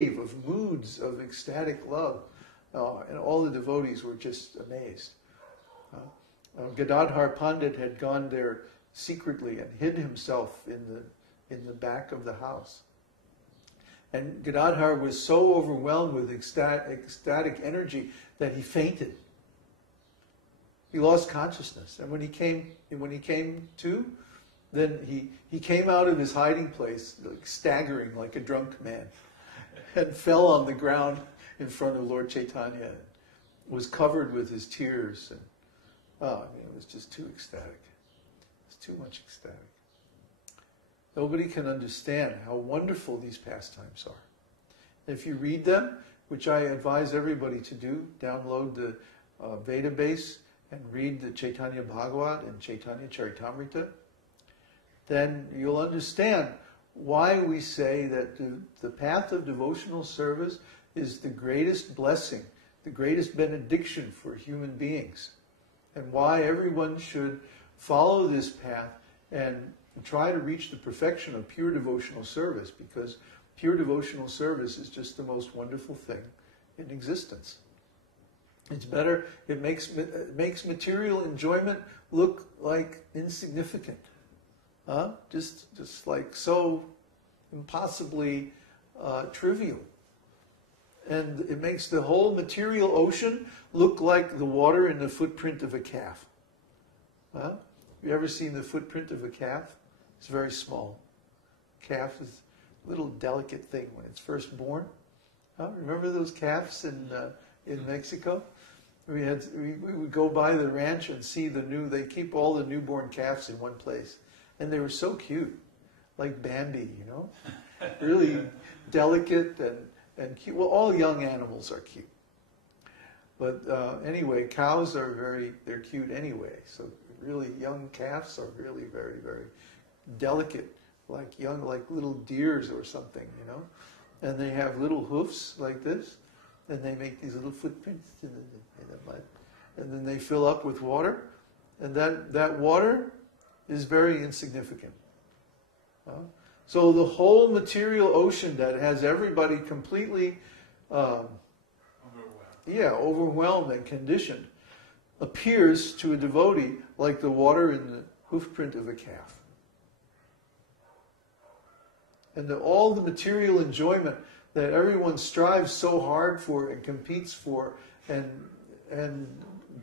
of moods of ecstatic love. And all the devotees were just amazed. Gadadhar Pandit had gone there secretly and hid himself in the back of the house. And Gadadhar was so overwhelmed with ecstatic energy that he fainted. He lost consciousness. And when he came to, then he came out of his hiding place, like staggering like a drunk man, and fell on the ground in front of Lord Caitanya, was covered with his tears, and it was just too ecstatic. It was too much ecstatic. Nobody can understand how wonderful these pastimes are. If you read them, which I advise everybody to do, download the database and read the Caitanya-bhāgavata and Caitanya Charitamrita, then you'll understand why we say that the path of devotional service is the greatest blessing, the greatest benediction for human beings, and why everyone should follow this path and try to reach the perfection of pure devotional service, because pure devotional service is just the most wonderful thing in existence. It's better, it makes material enjoyment look like insignificant. Just like so impossibly trivial. And it makes the whole material ocean look like the water in the footprint of a calf. Have you ever seen the footprint of a calf? It's very small. Calf is a little delicate thing when it's first born. Remember those calves in Mexico? We would go by the ranch and see they keep all the newborn calves in one place. And they were so cute, like Bambi, really delicate and cute. Well, all young animals are cute. But anyway, cows they're cute anyway. So really young calves are really very, very delicate, like little deers or something, And they have little hoofs like this, and they make these little footprints in the mud. And then they fill up with water, and that water is very insignificant. So the whole material ocean that has everybody completely overwhelmed and conditioned appears to a devotee like the water in the hoofprint of a calf. And all the material enjoyment that everyone strives so hard for and competes for and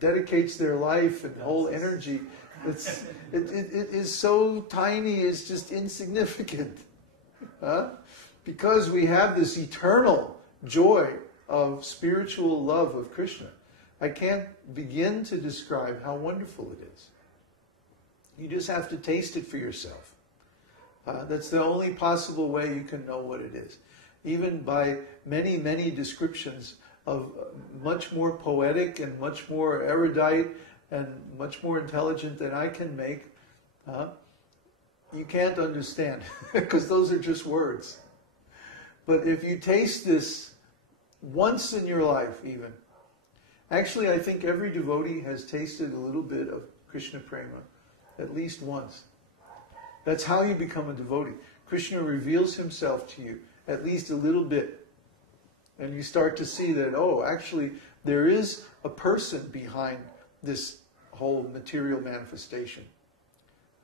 dedicates their life and whole energy, it is so tiny, it's just insignificant. Because we have this eternal joy of spiritual love of Krishna. I can't begin to describe how wonderful it is. You just have to taste it for yourself. That's the only possible way you can know what it is. Even by many, many descriptions of much more poetic and much more erudite and much more intelligent than I can make, you can't understand, because those are just words. But if you taste this once in your life even, actually I think every devotee has tasted a little bit of Krishna Prema, at least once. That's how you become a devotee. Krishna reveals himself to you, at least a little bit. And you start to see that, actually, there is a person behind this whole material manifestation.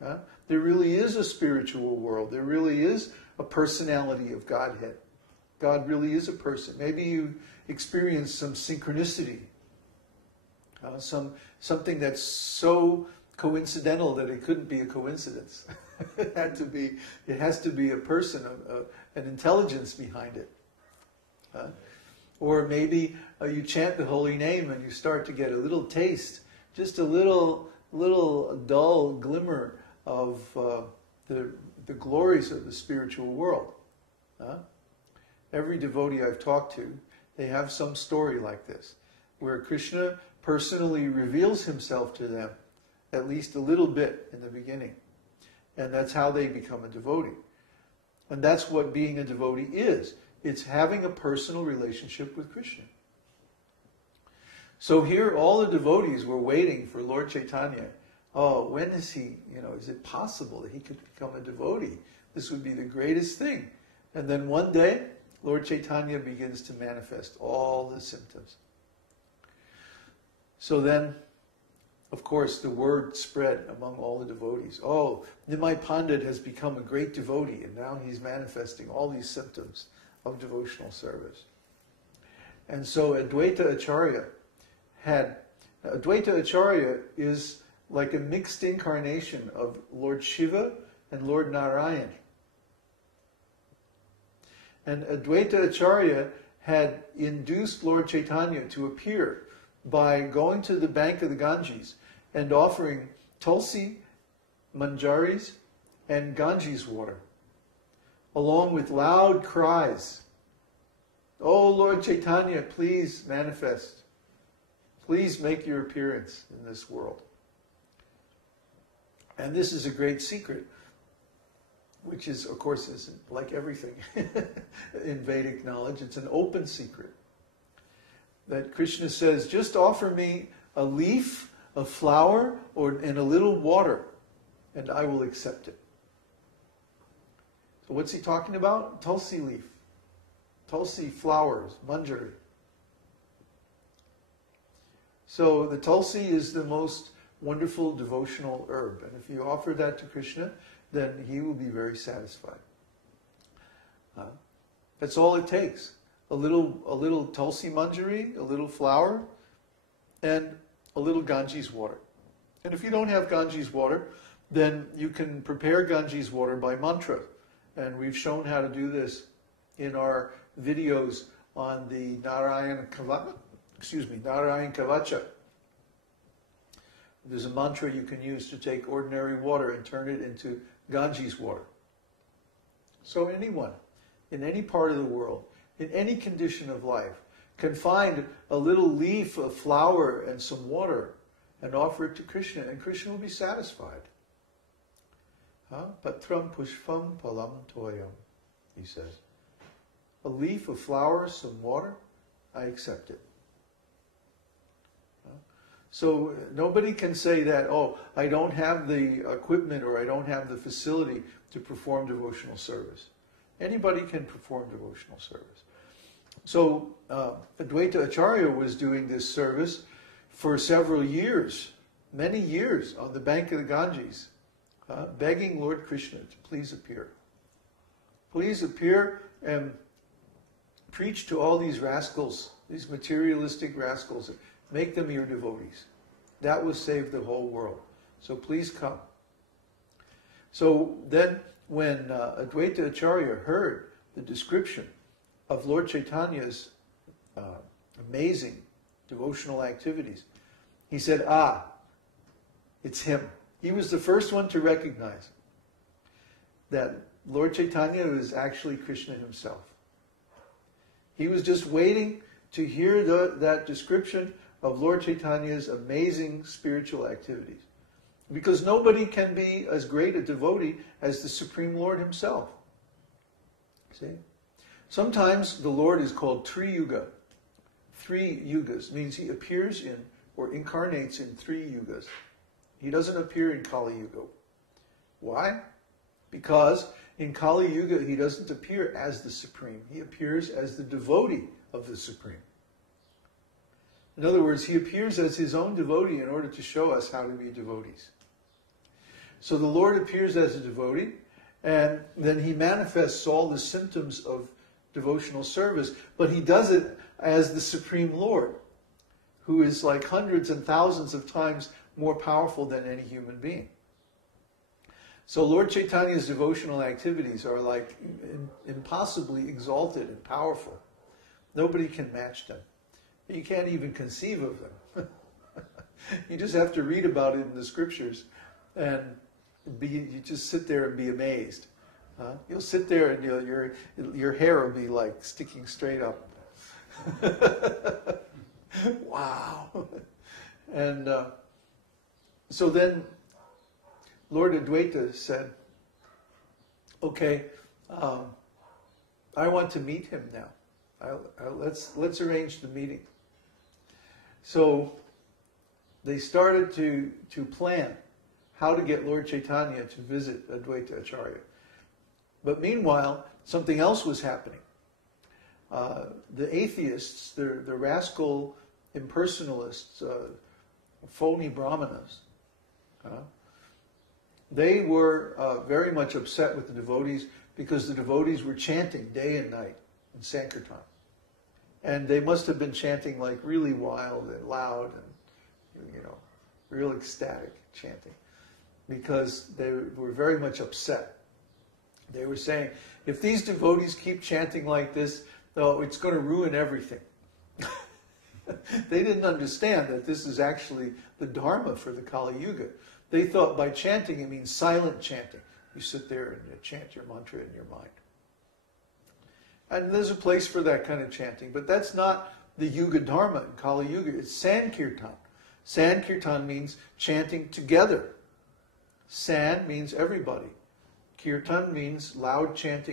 There really is a spiritual world. There really is a personality of Godhead. God really is a person. Maybe you experience some synchronicity, something that's so coincidental that it couldn't be a coincidence. It has to be a person, an intelligence behind it. Or maybe you chant the holy name and you start to get a little taste, just a little dull glimmer of the glories of the spiritual world. Every devotee I've talked to, they have some story like this, where Krishna personally reveals himself to them, at least a little bit in the beginning. And that's how they become a devotee. And that's what being a devotee is. It's having a personal relationship with Krishna. So here all the devotees were waiting for Lord Caitanya. When is he, is it possible that he could become a devotee? This would be the greatest thing. And then one day, Lord Caitanya begins to manifest all the symptoms. So then, of course, the word spread among all the devotees. Oh, Nimai Pandit has become a great devotee, and now he's manifesting all these symptoms of devotional service. And so Advaita Acharya is like a mixed incarnation of Lord Shiva and Lord Narayan. And Advaita Acharya had induced Lord Caitanya to appear by going to the bank of the Ganges and offering tulsi, manjaris, and Ganges water, along with loud cries. Oh, Lord Caitanya, please manifest. Please make your appearance in this world. And this is a great secret, which is, of course, isn't like everything in Vedic knowledge. It's an open secret. That Krishna says, just offer me a leaf, a flower, and a little water, and I will accept it. So what's he talking about? Tulsi leaf. Tulsi flowers, manjari. So the tulsi is the most wonderful devotional herb. And if you offer that to Krishna, then he will be very satisfied. That's all it takes. A little tulsi manjari, a little flower, and a little Ganges water. And if you don't have Ganges water, then you can prepare Ganges water by mantra. And we've shown how to do this in our videos on the Narayan Kavacha. There's a mantra you can use to take ordinary water and turn it into Ganges water. So anyone, in any part of the world, in any condition of life, can find a little leaf, a flower, and some water and offer it to Krishna, and Krishna will be satisfied. Patram pushpam palam toyam, he says. A leaf, a flower, some water, I accept it. So nobody can say that, oh, I don't have the equipment or I don't have the facility to perform devotional service. Anybody can perform devotional service. So Advaita Acharya was doing this service for several years, many years, on the bank of the Ganges, begging Lord Krishna to please appear. Please appear and preach to all these rascals, these materialistic rascals. Make them your devotees. That will save the whole world. So please come. So then when Advaita Acharya heard the description of Lord Caitanya's amazing devotional activities, he said, it's him. He was the first one to recognize that Lord Caitanya was actually Krishna himself. He was just waiting to hear that description of Lord Caitanya's amazing spiritual activities. Because nobody can be as great a devotee as the Supreme Lord himself. See? Sometimes the Lord is called Tri-yuga. 3 yugas means he appears in or incarnates in 3 yugas. He doesn't appear in Kali Yuga. Why? Because in Kali Yuga he doesn't appear as the Supreme. He appears as the devotee of the Supreme. In other words, he appears as his own devotee in order to show us how to be devotees. So the Lord appears as a devotee, and then he manifests all the symptoms of devotional service, but he does it as the Supreme Lord, who is like hundreds and thousands of times more powerful than any human being. So Lord Caitanya's devotional activities are like impossibly exalted and powerful. Nobody can match them. You can't even conceive of them. You just have to read about it in the scriptures, and you just sit there and be amazed. You'll sit there and your hair will be like sticking straight up. Wow. And so then Lord Advaita said, okay, I want to meet him now. Let's arrange the meeting. So they started to plan how to get Lord Caitanya to visit Advaita Acharya. But meanwhile, something else was happening. The atheists, the rascal impersonalists, phony brahmanas, they were very much upset with the devotees because the devotees were chanting day and night in Sankirtan. And they must have been chanting like really wild and loud and, real ecstatic chanting, because they were very much upset. They were saying, if these devotees keep chanting like this, though, it's going to ruin everything. They didn't understand that this is actually the Dharma for the Kali Yuga. They thought by chanting it means silent chanting. You sit there and you chant your mantra in your mind. And there's a place for that kind of chanting, but that's not the Yuga Dharma in Kali Yuga. It's Sankirtan. Sankirtan means chanting together. San means everybody. Kirtan means loud chanting